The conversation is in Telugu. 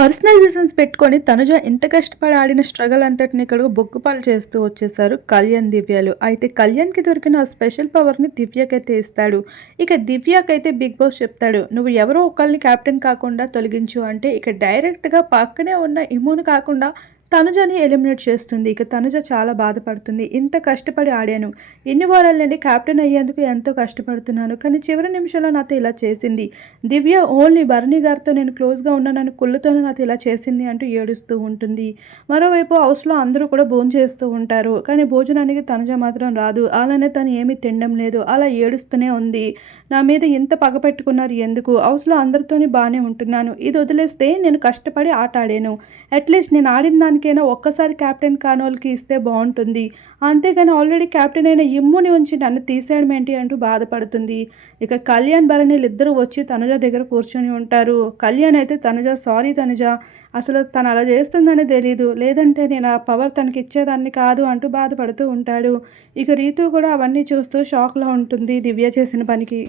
పర్సనల్ రీజన్స్ పెట్టుకొని తనుజ ఎంత కష్టపడి ఆడిన స్ట్రగల్ అంతటిని ఇక్కడ బొగ్గుపాలు చేస్తూ వచ్చేసారు కళ్యాణ్ దివ్యలు. అయితే కళ్యాణ్కి దొరికిన స్పెషల్ పవర్ని దివ్యకైతే ఇస్తాడు. ఇక దివ్యకైతే బిగ్ బాస్ చెప్తాడు నువ్వు ఎవరో ఒకరిని కెప్టెన్ కాకుండా తొలగించు అంటే ఇక డైరెక్ట్గా పక్కనే ఉన్న ఇమ్యూన్ కాకుండా తనుజని ఎలిమినేట్ చేస్తుంది. ఇక తనుజ చాలా బాధపడుతుంది. ఇంత కష్టపడి ఆడాను. ఎన్ని వారాల నుండి క్యాప్టెన్ అయ్యేందుకు ఎంతో కష్టపడుతున్నాను. కానీ చివరి నిమిషంలో నాతో ఇలా చేసింది. దివ్య ఓన్లీ భరణి గారితో నేను క్లోజ్గా ఉన్నానని కుళ్ళుతోనే నాతో ఇలా చేసింది అంటూ ఏడుస్తూ ఉంటుంది. మరోవైపు హౌస్లో అందరూ కూడా భోజనం చేస్తూ ఉంటారు. కానీ భోజనానికి తనుజ మాత్రం రాదు. అలానే తను ఏమీ తినడం లేదు. అలా ఏడుస్తూనే ఉంది. నా మీద ఇంత పగ పెట్టుకున్నారు ఎందుకు? హౌస్లో అందరితోని బాగానే ఉంటున్నాను. ఇది వదిలేస్తే నేను కష్టపడి ఆట ఆడాను. అట్లీస్ట్ నేను ఆడిన దానికైనా ఒక్కసారి కెప్టెన్ కానోల్కి ఇస్తే బాగుంటుంది. అంతేగాని ఆల్రెడీ కెప్టెన్ అయిన ఇమ్ముని ఉంచి నన్ను తీసేయడం ఏంటి అంటూ బాధపడుతుంది. ఇక కళ్యాణ్ భరణిలు ఇద్దరు వచ్చి తనుజ దగ్గర కూర్చొని ఉంటారు. కళ్యాణ్ అయితే తనుజ సారీ తనుజ అసలు తను అలా చేస్తుందని తెలియదు లేదంటే నేను ఆ పవర్ తనకి ఇచ్చేదాన్ని కాదు అంటూ బాధపడుతూ ఉంటాడు. ఇక రీతు కూడా అవన్నీ చూస్తూ షాక్లో ఉంటుంది దివ్య చేసిన పనికి.